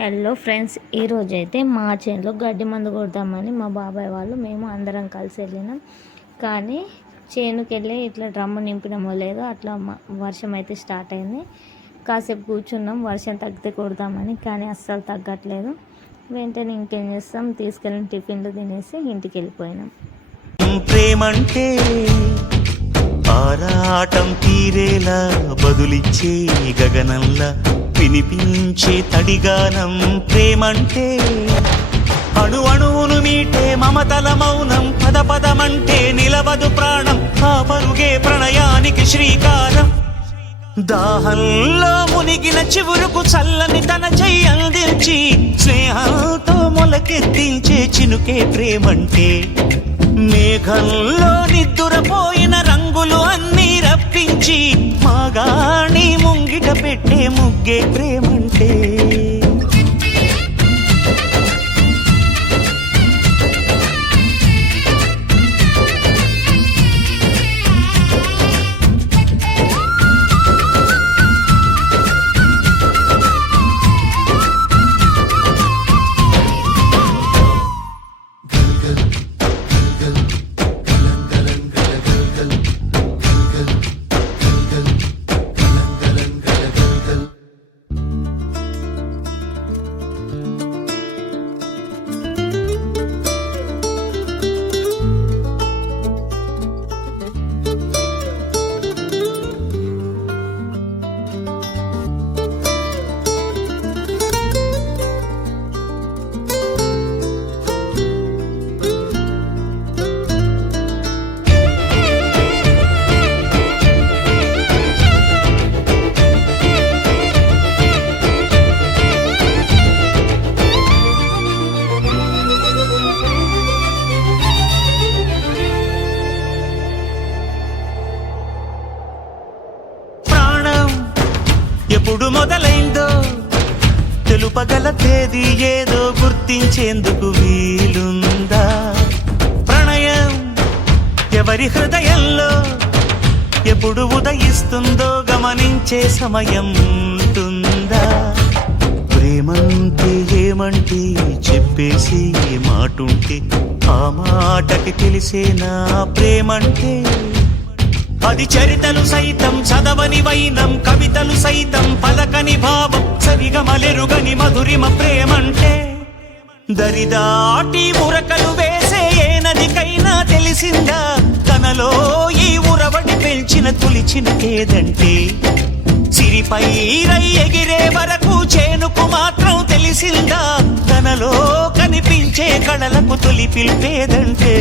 Hello friends, ఈరోజైతే మా చేనులో గడ్డి మందు కొడదామని మా బాబాయ్ వాళ్ళు మేము అందరం కలిసి వెళ్ళినాం. కానీ చేనుకి వెళ్ళి ఇట్లా డ్రమ్ము నింపినామో లేదో అట్లా వర్షం అయితే స్టార్ట్ అయింది. కాసేపు కూర్చున్నాం వర్షం తగ్గితే కొడదామని, కానీ అస్సలు తగ్గట్లేదు. వెంటనే ఇంకేం చేస్తాం, తీసుకెళ్ళిన టిఫిన్లు తినేసి ఇంటికి వెళ్ళిపోయినాం. ప్రేమంటే ఆరాటం తీరేలా బదులిచ్చే గగనంలా వినిపించే తడిగానం. ప్రేమంటే అణు అణువును మీటే మమతల మౌనం. పద పదమంటే నిలవదు ప్రాణం. ఆ పరుగే ప్రణయానికి శ్రీకారం. దాహంలో మునిగిన చివురుకు చల్లని తన చెయ్యి అందించి స్నేహంతో మొలకెత్తించే చినుకే ప్రేమంటే. మేఘంలో నిద్దురపోయిన రంగులు అన్నీ రప్పించి మాగాణి ముంగిట పెట్టే ముగ్గే ప్రేమంటే. ఎప్పుడు మొదలైందో తెలుపగల తేదీ ఏదో గుర్తించేందుకు వీలుందా? ప్రణయం ఎవరి హృదయంలో ఎప్పుడు ఉదయిస్తుందో గమనించే సమయం ఉంటుందా? ప్రేమంటే ఏమంటే చెప్పేసి మాటుంటే ఆ మాటకి తెలిసేనా ప్రేమంటే. అది చరితలు సైతం చదవని వైనం, కవితలు సైతం పలకని భావం, సరిగమలెరుగని మధురిమ ప్రేమంటే. దరిదాటి ఉరకలు వేసే ఏ నదికైనా తెలిసిందా తనలో ఈ ఉరవడి పెంచిన తొలిచిన కేదంటే. సిరిపై రై ఎగిరే వరకు చేనుకు మాత్రం తెలిసిందా తనలో కనిపించే కళలకు తొలి పిలిపేదంటే.